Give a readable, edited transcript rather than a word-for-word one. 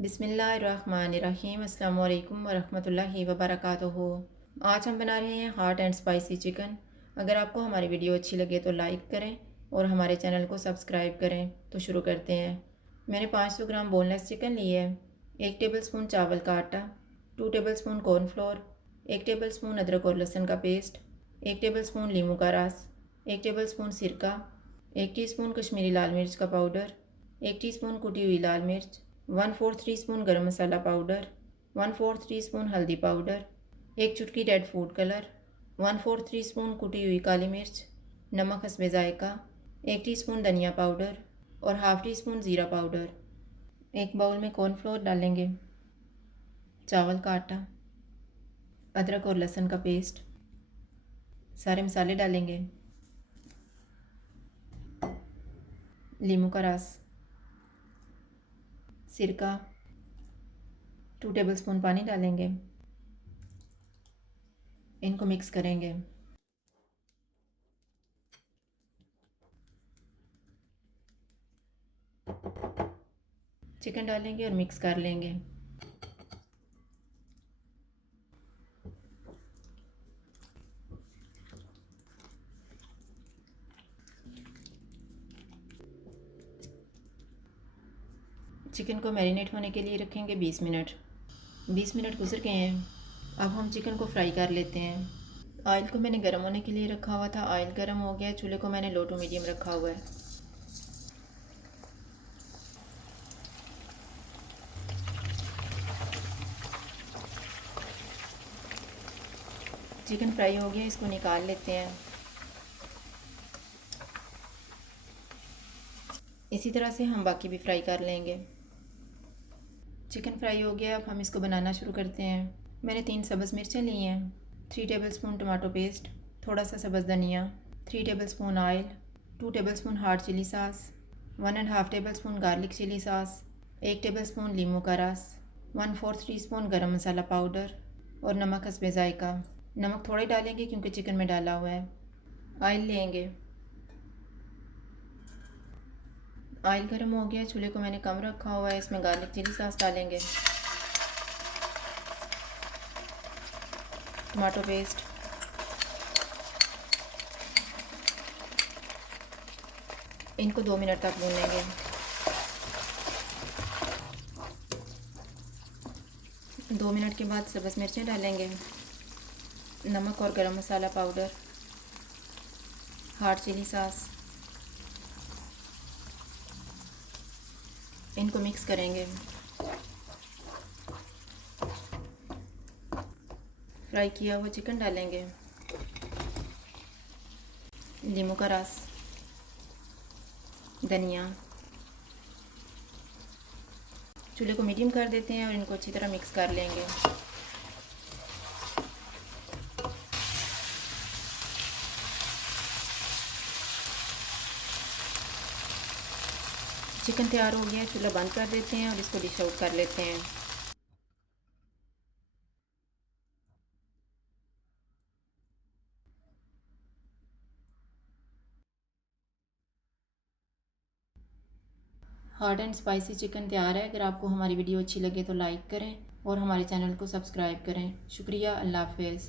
बिस्मिल्लाहिर्रहमानिर्रहीम। अस्सलाम वालेकुम वरहमतुल्लाहि वबरकातुहू। आज हम बना रहे हैं हॉट एंड स्पाइसी चिकन। अगर आपको हमारी वीडियो अच्छी लगे तो लाइक करें और हमारे चैनल को सब्सक्राइब करें। तो शुरू करते हैं। मैंने 500 ग्राम बोनलेस चिकन ली है, 1 टेबलस्पून चावल का आटा, 2 टेबलस्पून कॉर्नफ्लोर, 1 टेबलस्पून अदरक और लहसुन का पेस्ट, 1 टेबलस्पून लीमू का रस, 1 टेबलस्पून सिरका, 1 टीस्पून कश्मीरी लाल मिर्च का पाउडर, 1 टीस्पून कुटी हुई लाल मिर्च, 1/4 टीस्पून गरम मसाला पाउडर, 1/4 टीस्पून हल्दी पाउडर, 1 चुटकी रेड फूड कलर, 1/4 टीस्पून कुटी हुई काली मिर्च, नमक हस्बे जायका, 1 टीस्पून धनिया पाउडर और हाफ़ टी स्पून ज़ीरा पाउडर। एक बाउल में कॉर्नफ्लोर डालेंगे, चावल का आटा, अदरक और लहसुन का पेस्ट, सारे मसाले डालेंगे, लीमू का रस, सिरका, 2 टेबलस्पून पानी डालेंगे, इनको मिक्स करेंगे। चिकन डालेंगे और मिक्स कर लेंगे। चिकन को मैरिनेट होने के लिए रखेंगे 20 मिनट। 20 मिनट गुजर गए हैं। अब हम चिकन को फ्राई कर लेते हैं। ऑयल को मैंने गर्म होने के लिए रखा हुआ था। ऑयल गर्म हो गया। चूल्हे को मैंने लो टू मीडियम रखा हुआ है। चिकन फ्राई हो गया, इसको निकाल लेते हैं। इसी तरह से हम बाकी भी फ्राई कर लेंगे। चिकन फ्राई हो गया, अब हम इसको बनाना शुरू करते हैं। मैंने 3 सब्ज़ मिर्चें ली हैं, 3 टेबलस्पून टमाटो पेस्ट, थोड़ा सा सब्ज़ धनिया, 3 tablespoon oil, 2 tablespoon hard chili sauce, 1.5 tablespoon garlic chili sauce, 1 tablespoon लीमू का रस, 1/4 टीस्पून गरम मसाला पाउडर और नमक हस्बे जायका। नमक थोड़े डालेंगे क्योंकि चिकन में डाला हुआ है। ऑयल लेंगे। ऑयल गर्म हो गया, चूल्हे को मैंने कम रखा हुआ है। इसमें गार्लिक चिली सॉस डालेंगे, टमाटो पेस्ट, इनको 2 मिनट तक भून लेंगे। दो मिनट के बाद सब्ज़ मिर्चें डालेंगे, नमक और गरम मसाला पाउडर, हार्ड चिली सॉस, इनको मिक्स करेंगे। फ्राई किया हुआ चिकन डालेंगे, लीमू का रस, धनिया। चूल्हे को मीडियम कर देते हैं और इनको अच्छी तरह मिक्स कर लेंगे। चिकन तैयार हो गया, चूल्हा बंद कर देते हैं और इसको डिश आउट कर लेते हैं। हॉट एंड स्पाइसी चिकन तैयार है। अगर आपको हमारी वीडियो अच्छी लगे तो लाइक करें और हमारे चैनल को सब्सक्राइब करें। शुक्रिया। अल्लाह हाफ़िज़।